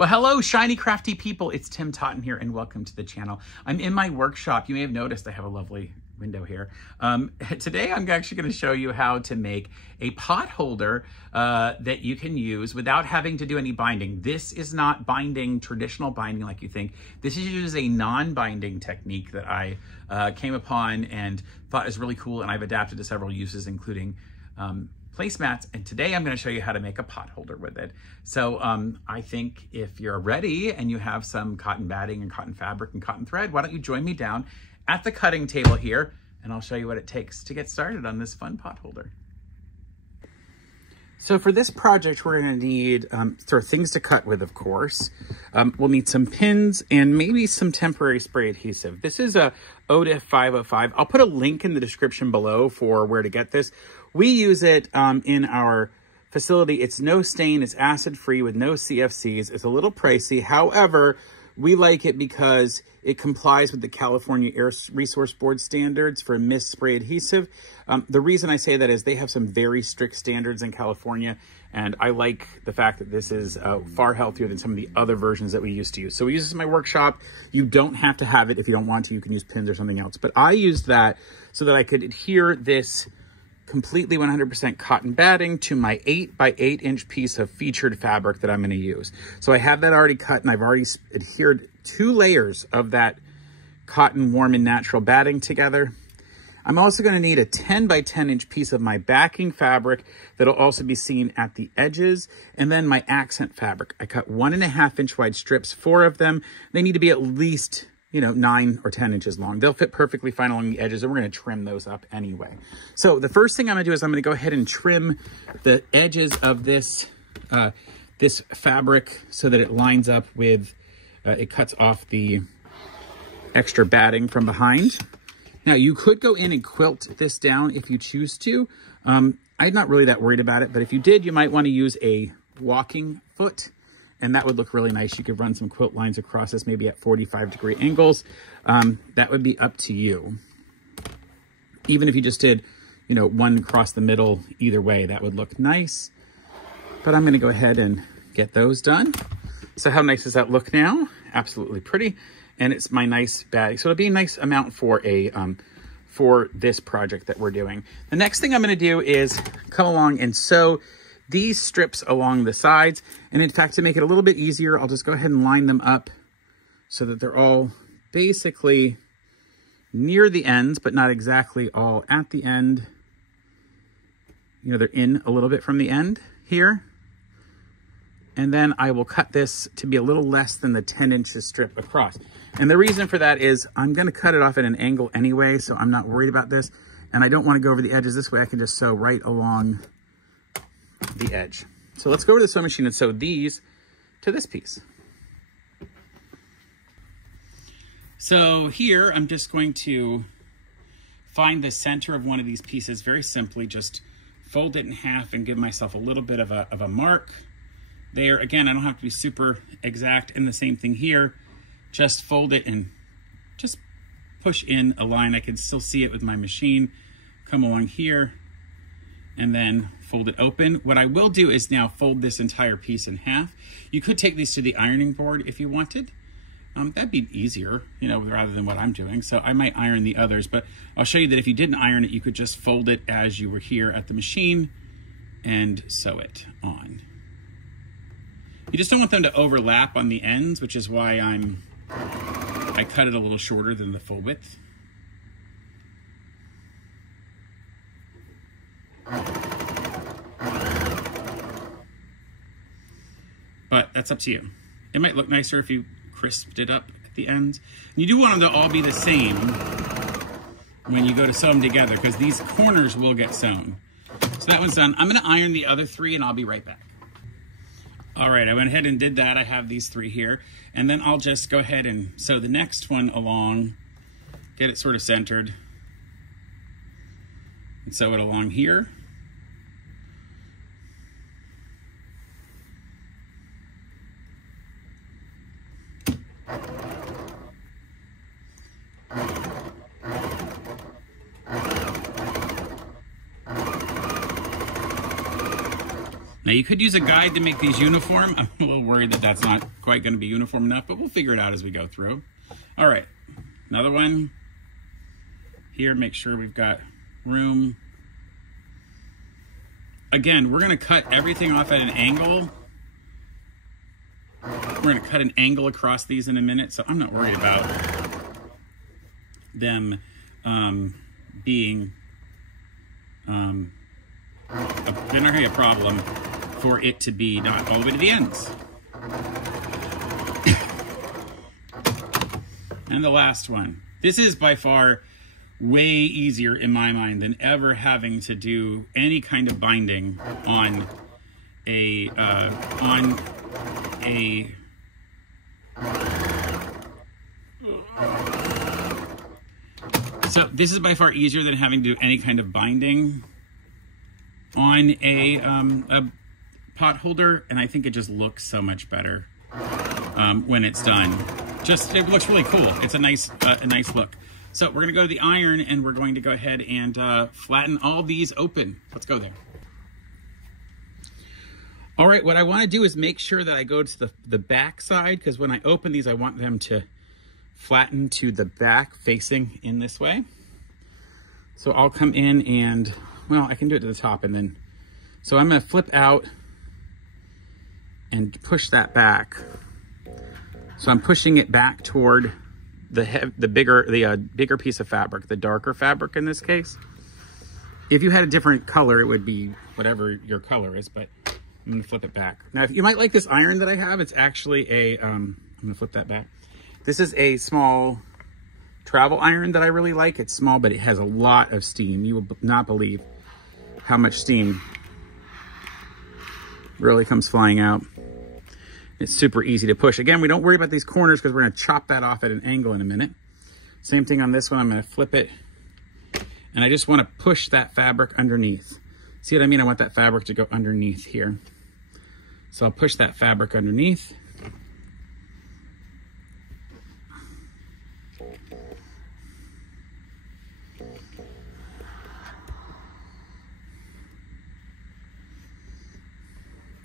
Well, hello, Shiny Crafty People. It's Tim Totten here, and welcome to the channel. I'm in my workshop. You may have noticed I have a lovely window here. Today, I'm actually going to show you how to make a pot holder that you can use without having to do any binding. This is not binding, traditional binding like you think. This is a non-binding technique that I came upon and thought is really cool, and I've adapted to several uses, including placemats, and today I'm going to show you how to make a pot holder with it. So I think if you're ready and you have some cotton batting and cotton fabric and cotton thread, why don't you join me down at the cutting table here, and I'll show you what it takes to get started on this fun pot holder. So for this project, we're going to need things to cut with, of course. We'll need some pins and maybe some temporary spray adhesive. This is a Odif 505. I'll put a link in the description below for where to get this. We use it in our facility. It's no stain. It's acid-free with no CFCs. It's a little pricey. However, we like it because it complies with the California Air Resource Board standards for mist spray adhesive. The reason I say that is they have some very strict standards in California, and I like the fact that this is far healthier than some of the other versions that we used to use. So we use this in my workshop. You don't have to have it if you don't want to. You can use pins or something else. But I used that so that I could adhere this completely 100% cotton batting to my 8 by 8 inch piece of featured fabric that I'm going to use. So I have that already cut, and I've already adhered 2 layers of that cotton warm and natural batting together. I'm also going to need a 10 by 10 inch piece of my backing fabric that'll also be seen at the edges, and then my accent fabric. I cut 1.5 inch wide strips, 4 of them. They need to be at least 9 or 10 inches long. They'll fit perfectly fine along the edges, and we're going to trim those up anyway. So the first thing I'm going to do is I'm going to go ahead and trim the edges of this this fabric so that it lines up with, it cuts off the extra batting from behind. Now, you could go in and quilt this down if you choose to. I'm not really that worried about it, but if you did, you might want to use a walking foot, and that would look really nice. You could run some quilt lines across this, maybe at 45-degree angles. That would be up to you. Even if you just did, one across the middle, either way, that would look nice. But I'm going to go ahead and get those done. So how nice does that look now? Absolutely pretty. And it's my nice bag. So it'll be a nice amount for this project that we're doing. The next thing I'm going to do is come along and sew these strips along the sides. And in fact, to make it a little bit easier, I'll just go ahead and line them up so that they're all basically near the ends, but not exactly all at the end. They're in a little bit from the end here. And then I will cut this to be a little less than the 10 inches strip across. And the reason for that is I'm going to cut it off at an angle anyway, so I'm not worried about this. And I don't want to go over the edges. This way I can just sew right along the edge. So let's go over to the sewing machine and sew these to this piece. So here I'm just going to find the center of one of these pieces very simply, just fold it in half and give myself a little bit of a mark there. Again, I don't have to be super exact, and the same thing here. Just fold it and just push in a line. I can still see it with my machine. Come along here and then fold it open. What I will do is now fold this entire piece in half. You could take these to the ironing board if you wanted. That'd be easier, rather than what I'm doing. So I might iron the others, but I'll show you that if you didn't iron it, you could just fold it as you were here at the machine and sew it on. You just don't want them to overlap on the ends, which is why I cut it a little shorter than the full width. But that's up to you. It might look nicer if you crisped it up at the ends. You do want them to all be the same when you go to sew them together, because these corners will get sewn. So that one's done. I'm going to iron the other 3, and I'll be right back. All right, I went ahead and did that. I have these 3 here. And then I'll just go ahead and sew the next one along, get it sort of centered, and sew it along here. Now you could use a guide to make these uniform. I'm a little worried that that's not quite going to be uniform enough, but we'll figure it out as we go through. All right, another one here. Make sure we've got room. Again, we're going to cut everything off at an angle. We're going to cut an angle across these in a minute, so I'm not worried about them being they're not going to be a problem for it to be not all the way to the ends. And the last one. This is by far way easier in my mind than ever having to do any kind of binding on a so this is by far easier than having to do any kind of binding on a potholder, and I think it just looks so much better when it's done. Just, it looks really cool. It's a nice look. So we're gonna go to the iron and we're going to go ahead and flatten all these open. Let's go there. All right, what I wanna do is make sure that I go to the back side, because when I open these, I want them to flatten to the back facing in this way. So I'll come in and, well, I can do it to the top and then, so I'm gonna flip out and push that back. So I'm pushing it back toward the bigger piece of fabric, the darker fabric in this case. If you had a different color, it would be whatever your color is, but I'm gonna flip it back. Now, if you might like this iron that I have, it's actually a, I'm gonna flip that back. This is a small travel iron that I really like. It's small, but it has a lot of steam. You will not believe how much steam really comes flying out. It's super easy to push. Again, we don't worry about these corners because we're gonna chop that off at an angle in a minute. Same thing on this one, I'm gonna flip it. And I just wanna push that fabric underneath. See what I mean? I want that fabric to go underneath here. So I'll push that fabric underneath.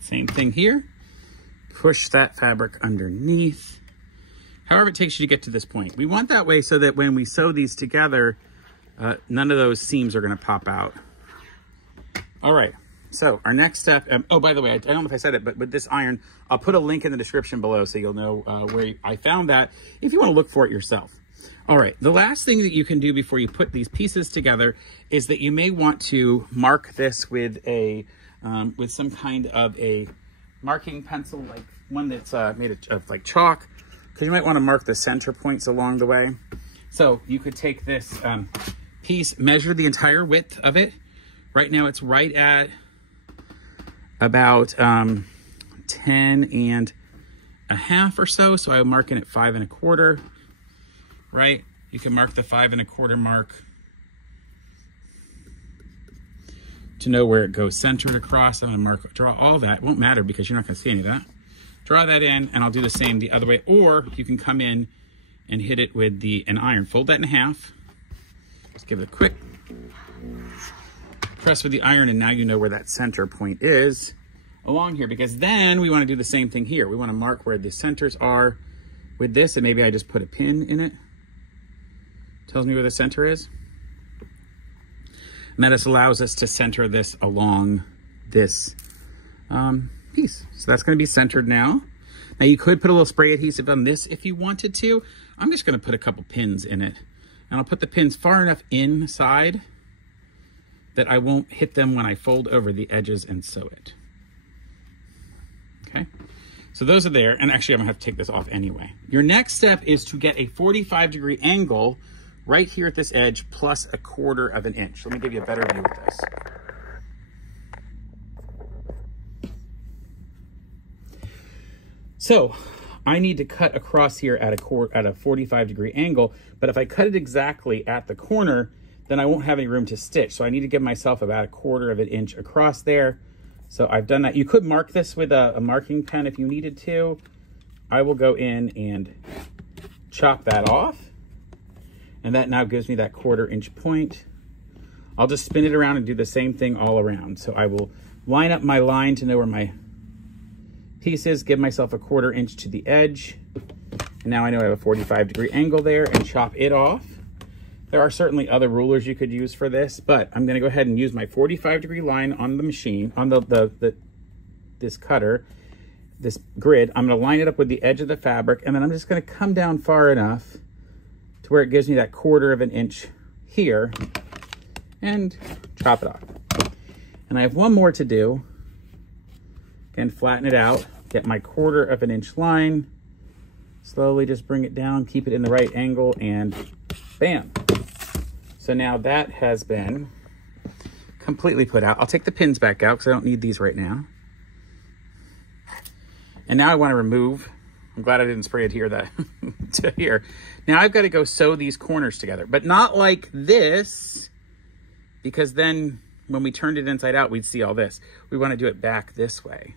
Same thing here. Push that fabric underneath. However it takes you to get to this point. We want that way so that when we sew these together, none of those seams are gonna pop out. All right, so our next step, oh, by the way, I don't know if I said it, but with this iron, I'll put a link in the description below so you'll know where I found that if you wanna look for it yourself. All right, the last thing that you can do before you put these pieces together is that you may want to mark this with a, with some kind of a marking pencil, like one that's made of like chalk, because you might want to mark the center points along the way. So you could take this piece, measure the entire width of it. Right now it's right at about 10 and a half or so. So I'm marking it 5 1/4, right? You can mark the 5 1/4 mark to know where it goes centered across. I'm gonna draw all that. It won't matter because you're not gonna see any of that. Draw that in, and I'll do the same the other way. Or you can come in and hit it with an iron. Fold that in half. Just give it a quick press with the iron, and now you know where that center point is along here, because then we wanna do the same thing here. We wanna mark where the centers are with this, and maybe I just put a pin in it. Tells me where the center is. And that just allows us to center this along this piece. So that's gonna be centered now. Now you could put a little spray adhesive on this if you wanted to. I'm just gonna put a couple pins in it. And I'll put the pins far enough inside that I won't hit them when I fold over the edges and sew it. Okay, so those are there. And actually I'm gonna have to take this off anyway. Your next step is to get a 45-degree angle right here at this edge plus 1/4 inch. Let me give you a better view of this. So I need to cut across here at a 45-degree angle, but if I cut it exactly at the corner, then I won't have any room to stitch. So I need to give myself about 1/4 inch across there. So I've done that. You could mark this with a marking pen if you needed to. I will go in and chop that off. And that now gives me that 1/4 inch point. I'll just spin it around and do the same thing all around. So I will line up my line to know where my piece is, give myself a 1/4 inch to the edge. And now I know I have a 45-degree angle there, and chop it off. There are certainly other rulers you could use for this, but I'm gonna go ahead and use my 45-degree line on the machine, on this cutter, this grid. I'm gonna line it up with the edge of the fabric, and then I'm just gonna come down far enough to where it gives me that 1/4 inch here, and chop it off. And I have one more to do. Again, flatten it out, get my 1/4 inch line, slowly just bring it down, keep it in the right angle, and bam. So now that has been completely put out. I'll take the pins back out because I don't need these right now. And now I want to remove, I'm glad I didn't spray it here to here. Now I've got to go sew these corners together, but not like this, because then when we turned it inside out, we'd see all this. We want to do it back this way.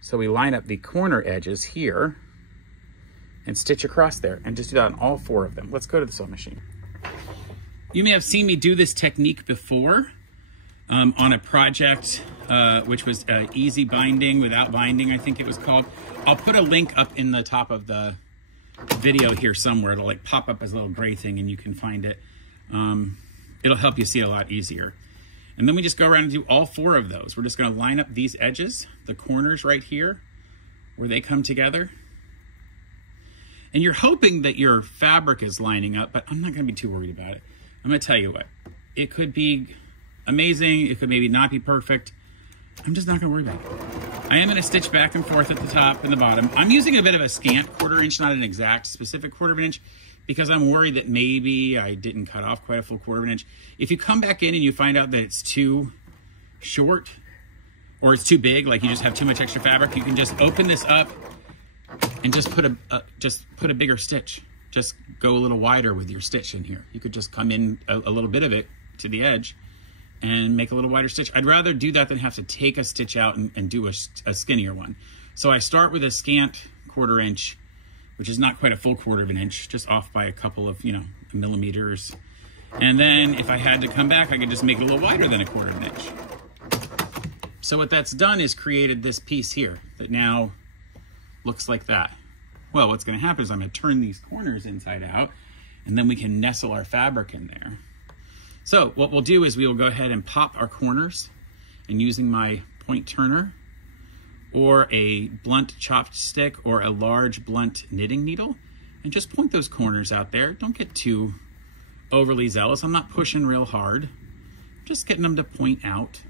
So we line up the corner edges here and stitch across there, and just do that on all 4 of them. Let's go to the sewing machine. You may have seen me do this technique before on a project, which was easy binding without binding, I think it was called. I'll put a link up in the top of the video here somewhere. It'll like pop up as a little gray thing and you can find it. It'll help you see it a lot easier. And then we just go around and do all 4 of those. We're just gonna line up these edges, the corners right here, where they come together. And you're hoping that your fabric is lining up, but I'm not gonna be too worried about it. I'm gonna tell you what, it could be amazing, it could maybe not be perfect. I'm just not gonna worry about it. I am gonna stitch back and forth at the top and the bottom. I'm using a bit of a scant 1/4 inch, not an exact specific 1/4 inch, because I'm worried that maybe I didn't cut off quite a full 1/4 inch. If you come back in and you find out that it's too short or it's too big, like you just have too much extra fabric, you can just open this up and just put a bigger stitch. Just go a little wider with your stitch in here. You could just come in a little bit of it to the edge and make a little wider stitch. I'd rather do that than have to take a stitch out and do a skinnier one. So I start with a scant 1/4 inch, which is not quite a full 1/4 inch, just off by a couple of, millimeters. And then if I had to come back, I could just make it a little wider than a 1/4 inch. So what that's done is created this piece here that now looks like that. Well, what's gonna happen is I'm gonna turn these corners inside out, and then we can nestle our fabric in there. So what we'll do is we will go ahead and pop our corners, and using my point turner or a blunt chopped stick or a large blunt knitting needle, and just point those corners out there. Don't get too overly zealous. I'm not pushing real hard. I'm just getting them to point out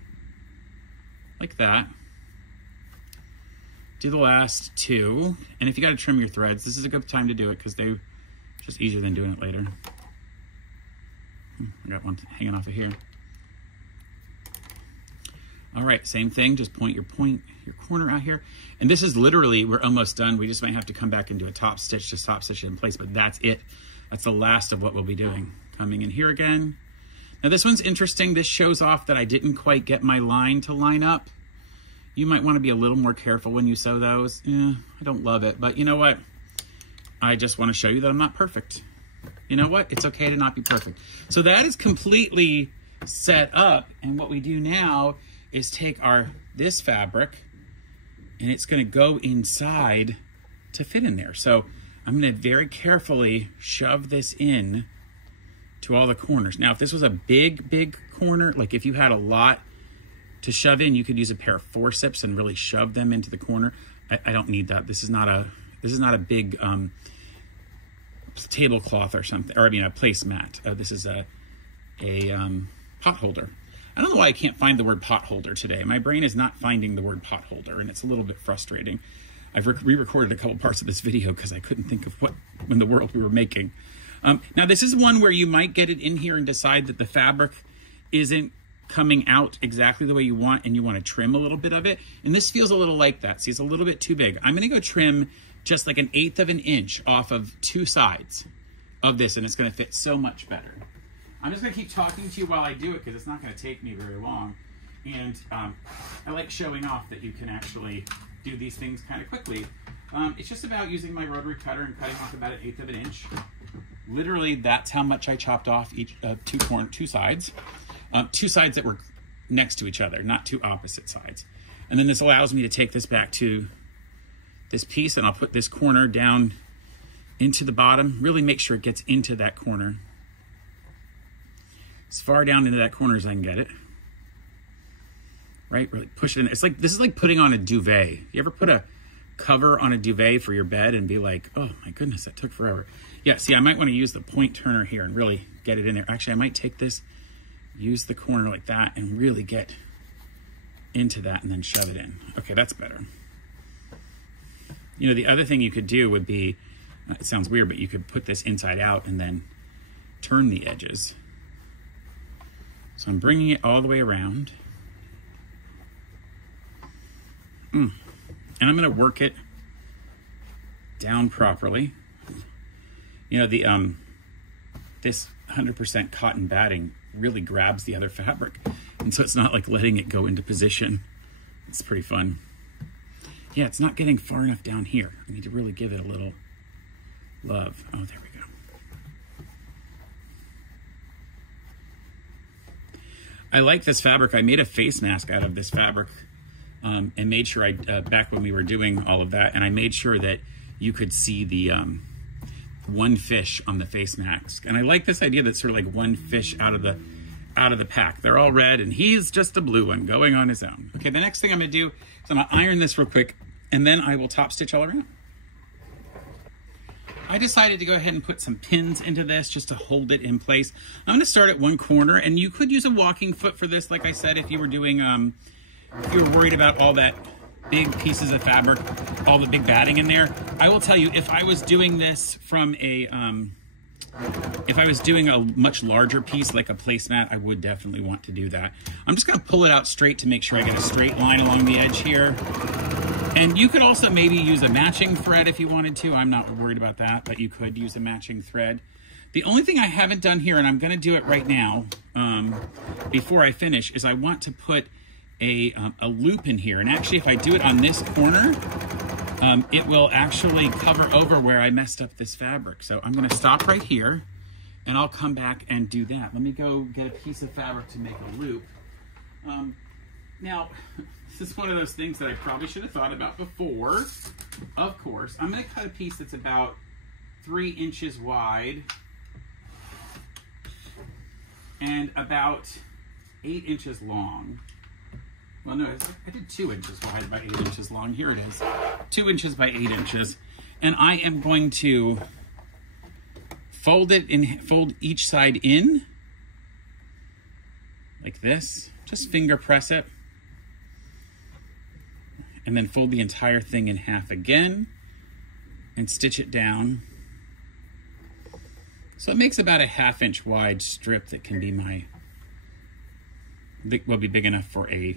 like that. Do the last 2, and if you got to trim your threads, this is a good time to do it because they're just easier than doing it later. I got one hanging off of here. All right, same thing, just point your corner out here. And this is literally, we're almost done. We just might have to come back and do a top stitch to top stitch it in place, but that's it. That's the last of what we'll be doing. Coming in here again. Now this one's interesting. This shows off that I didn't quite get my line to line up. You might want to be a little more careful when you sew those. I don't love it, but you know what? I just want to show you that I'm not perfect. You know what? It's okay to not be perfect. So that is completely set up, and what we do now is take this fabric, and it's going to go inside to fit in there. So I'm going to very carefully shove this in to all the corners. Now, if this was a big corner, like if you had a lot to shove in, you could use a pair of forceps and really shove them into the corner. I don't need that. This is not a big tablecloth or something, or I mean a placemat. This is a potholder. I don't know why I can't find the word potholder today. My brain is not finding the word potholder, and it's a little bit frustrating. I've re-recorded a couple parts of this video because I couldn't think of what in the world we were making. Now this is one where you might get it in here and decide that the fabric isn't coming out exactly the way you want, and you want to trim a little bit of it. And this feels a little like that. See, it's a little bit too big. I'm going to go trim just like 1/8 of an inch off of 2 sides of this, and it's going to fit so much better. I'm just going to keep talking to you while I do it because it's not going to take me very long. And I like showing off that you can actually do these things kind of quickly. It's just about using my rotary cutter and cutting off about 1/8 of an inch. Literally, that's how much I chopped off each 2 sides. 2 sides that were next to each other, not two opposite sides. And then this allows me to take this back to this piece, and I'll put this corner down into the bottom. Really make sure it gets into that corner. As far down into that corner as I can get it. Right? Really push it in. It's like, this is like putting on a duvet. You ever put a cover on a duvet for your bed and be like, oh my goodness, that took forever. Yeah, see, I might want to use the point turner here and really get it in there. Actually, I might take this, use the corner like that, and really get into that and then shove it in. Okay, that's better. You know, the other thing you could do would be, it sounds weird, but you could put this inside out and then turn the edges. So I'm bringing it all the way around. And I'm going to work it down properly. You know, the this 100% cotton batting really grabs the other fabric, and so it's not like letting it go into position. It's pretty fun. Yeah, it's not getting far enough down here. I need to really give it a little love. Oh, there we go. I like this fabric. I made a face mask out of this fabric, and made sure I, back when we were doing all of that, and I made sure that you could see the one fish on the face mask. And I like this idea that's sort of like one fish out of the pack. They're all red, and he's just a blue one going on his own. Okay, the next thing I'm gonna do is I'm gonna iron this real quick, and then I will top stitch all around. I decided to go ahead and put some pins into this just to hold it in place. I'm gonna start at one corner, and you could use a walking foot for this, like I said, if you were doing, if you were worried about all that big pieces of fabric, all the big batting in there. I will tell you, if I was doing this from a, if I was doing a much larger piece like a placemat, I would definitely want to do that. I'm just gonna pull it out straight to make sure I get a straight line along the edge here. And you could also maybe use a matching thread if you wanted to. I'm not worried about that, but you could use a matching thread. The only thing I haven't done here, and I'm gonna do it right now, before I finish, is I want to put a loop in here. And actually, if I do it on this corner, it will actually cover over where I messed up this fabric. So I'm gonna stop right here, and I'll come back and do that. Let me go get a piece of fabric to make a loop. Now, this is one of those things that I probably should have thought about before. Of course, I'm gonna cut a piece that's about 3 inches wide and about 8 inches long. Well, no, I did 2 inches wide by 8 inches long. Here it is, 2 inches by 8 inches. And I am going to fold it in, fold each side in like this. Just finger press it. And then fold the entire thing in half again and stitch it down. So it makes about a 1/2 inch wide strip that can be my, will be big enough for a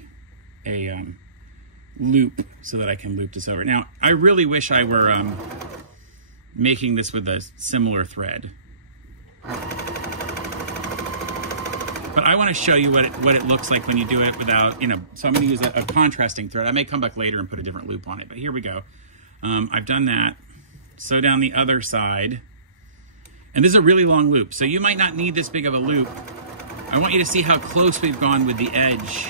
loop so that I can loop this over. Now, I really wish I were making this with a similar thread. But I want to show you what it looks like when you do it without, you know, so I'm going to use a contrasting thread. I may come back later and put a different loop on it, but here we go. I've done that. Sew down the other side. And this is a really long loop, so you might not need this big of a loop. I want you to see how close we've gone with the edge.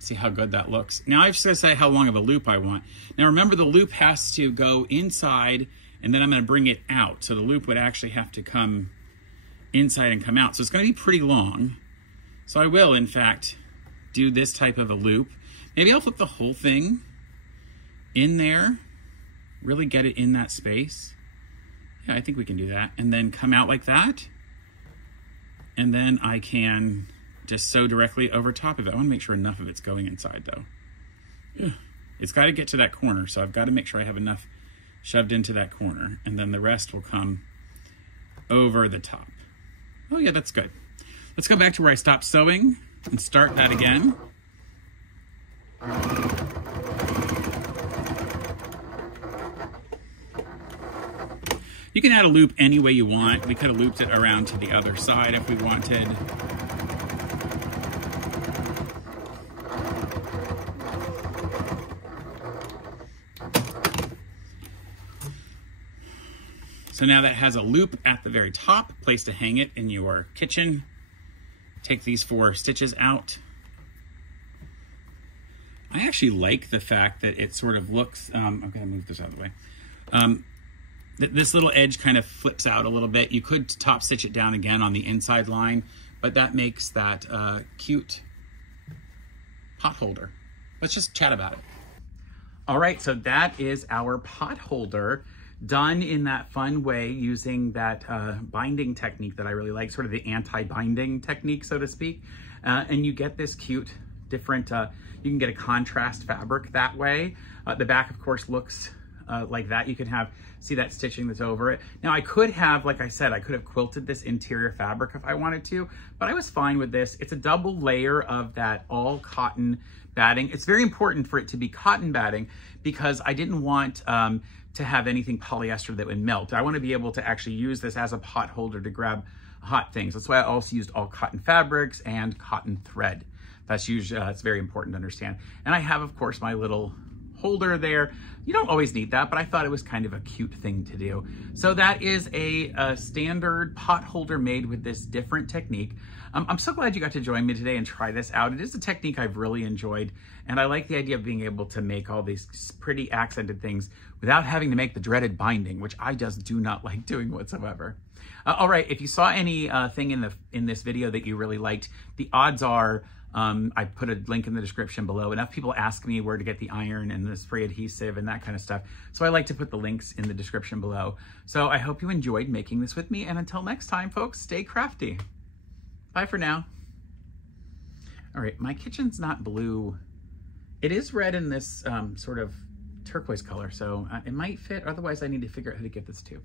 See how good that looks. Now I'm just gonna say how long of a loop I want. Now remember, the loop has to go inside, and then I'm gonna bring it out. So the loop would actually have to come inside and come out. So it's gonna be pretty long. So I will, in fact, do this type of a loop. Maybe I'll put the whole thing in there, really get it in that space. Yeah, I think we can do that. And then come out like that. And then I can just sew directly over top of it. I want to make sure enough of it's going inside though. Yeah. It's got to get to that corner, so I've got to make sure I have enough shoved into that corner, and then the rest will come over the top. Oh yeah, that's good. Let's go back to where I stopped sewing and start that again. You can add a loop any way you want. We could have looped it around to the other side if we wanted. So now that has a loop at the very top, place to hang it in your kitchen take these 4 stitches out. I actually like the fact that it sort of looks, I'm gonna move this out of the way. This little edge kind of flips out a little bit. You could top stitch it down again on the inside line, but that makes that cute pot holder. Let's just chat about it. All right, so that is our pot holder done in that fun way using that binding technique that I really like, sort of the anti-binding technique, so to speak. And you get this cute, different, you can get a contrast fabric that way. The back, of course, looks like that. You can see that stitching that's over it. Now I could have, like I said, I could have quilted this interior fabric if I wanted to, but I was fine with this. It's a double layer of that all cotton batting. It's very important for it to be cotton batting because I didn't want to have anything polyester that would melt. I want to be able to actually use this as a pot holder to grab hot things. That's why I also used all cotton fabrics and cotton thread. That's usually, it's very important to understand. And I have, of course, my little holder there. You don't always need that, but I thought it was kind of a cute thing to do. So that is a standard pot holder made with this different technique. I'm so glad you got to join me today and try this out. It is a technique I've really enjoyed, and I like the idea of being able to make all these pretty accented things without having to make the dreaded binding, which I just do not like doing whatsoever. All right, if you saw anything in this video that you really liked, the odds are I put a link in the description below. Enough people ask me where to get the iron and the spray adhesive and that kind of stuff. So I like to put the links in the description below. So I hope you enjoyed making this with me. And until next time, folks, stay crafty. Bye for now. All right, my kitchen's not blue. It is red in this sort of turquoise color, so it might fit. Otherwise, I need to figure out who to give this to.